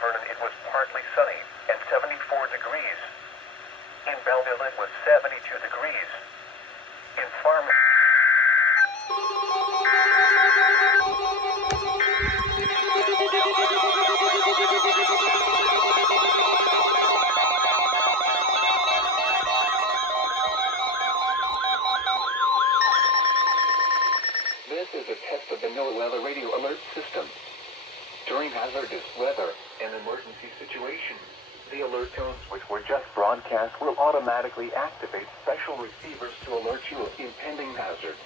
Vernon, it was partly sunny and 74 degrees. In Belleville, it was 72 degrees. In Farm... This is a test of the NOAA radio alert system. During hazardous weather and emergency situations, the alert tones which were just broadcast will automatically activate special receivers to alert you of impending hazards.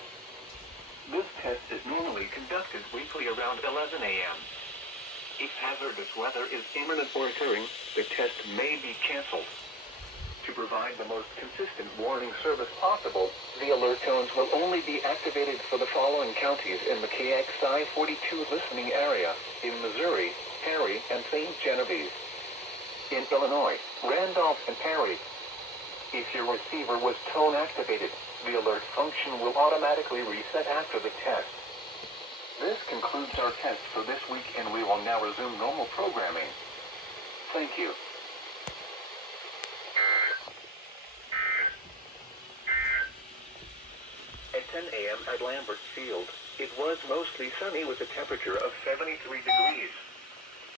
This test is normally conducted weekly around 11 a.m. If hazardous weather is imminent or occurring, the test may be canceled. To provide the most consistent warning service possible, the alert tones will only be activated for the following counties in the KXI42 listening area: in Missouri, Perry, and St. Genevieve. In Illinois, Randolph and Perry. If your receiver was tone activated, the alert function will automatically reset after the test. This concludes our test for this week, and we will now resume normal programming. Thank you. At 10 a.m. at Lambert Field, it was mostly sunny with a temperature of 73 degrees.